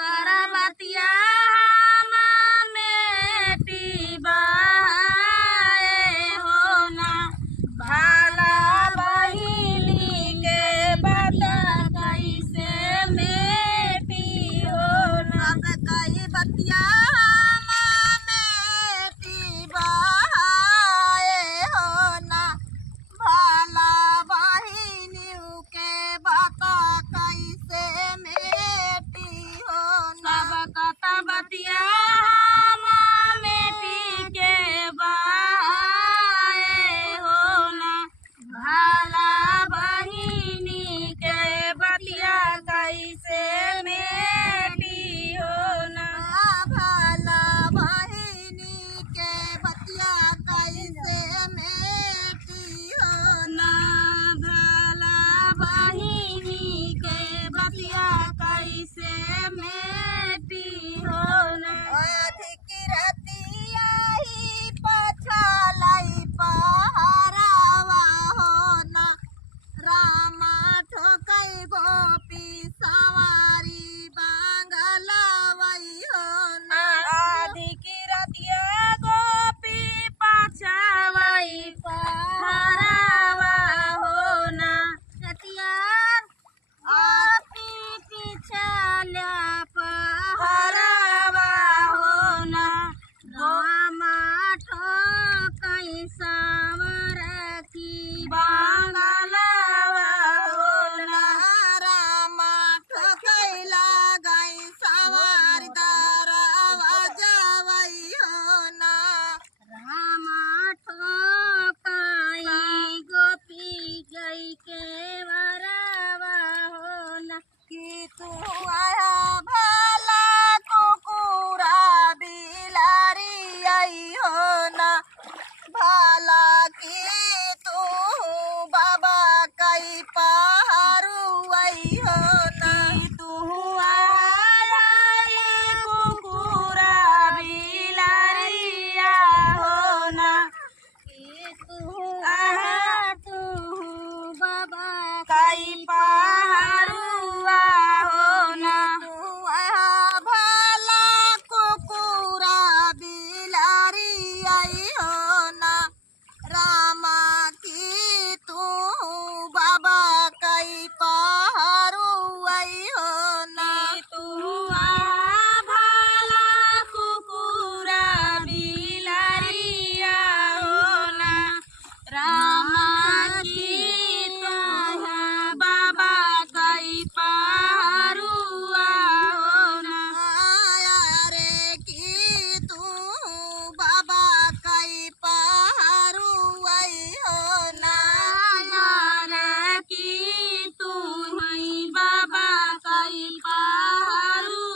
करबतिया हम मेटी बहाए हो ना भाला बहिनी के बता कैसे मेटी हो ना कई बतिया मेटी बहाए हो ना भाला बहिनी के बता कैसे मेटी हो ना कता बतिया हम मेटी के बहाए हो ना भाला बहिनी के बतिया कैसे मेटी हो ना भाला बहिनी के बतिया कैसे मेटी हो ना भाला बहिनी के बतिया कैसे मेटी हो ना अधिक रतिया ही पछालाई पहरावा हो ना रामा ठोकई गोपी सवारी बांगलवई हो ना अधिक रतिया गोपी पछावई पहरावा हो ना रतिया गोपी पिछला पहरावा हो ना रामा ठोकई सावर की बांगलवा हो ना रामा ठोकई लगाई सवार दरवा जावई हो ना रामा ठोकई गोपी गई के वरवा हो ना कि तू आया भाला कुकुरा बिलारी आई हो ना भाला की तू बाबा कई पहारू आई हो ना तू आई कुकुरा बिलारिया हो ना तू बाबा कई पहारुआ हो ना तू भाला कुकुरा बिलारी आई हो ना रामा की तू बाबा कई पहारू आई हो ना तू भाला कुकुरा बिलारिया हो ना रामा की तू बाबा कई पहारुआ हो ना रे की तू बाबा कई पहारू आई हो ना रे की तू बाबा कई पहारू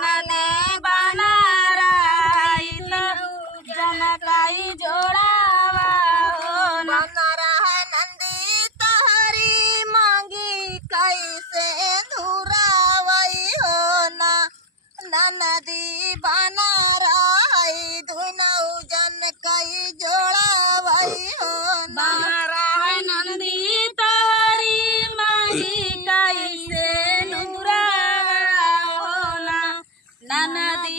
नदी बना रही जनकाई जोड़ावा हो ना बना रहा नंदी तहरी मांगी कैसे धुरावई हो ना नदी बना रही दुनऊ जन कई जोड़ावई हो ना बारह नंदी तोरी माही कैसे नुरावा हो ना नदी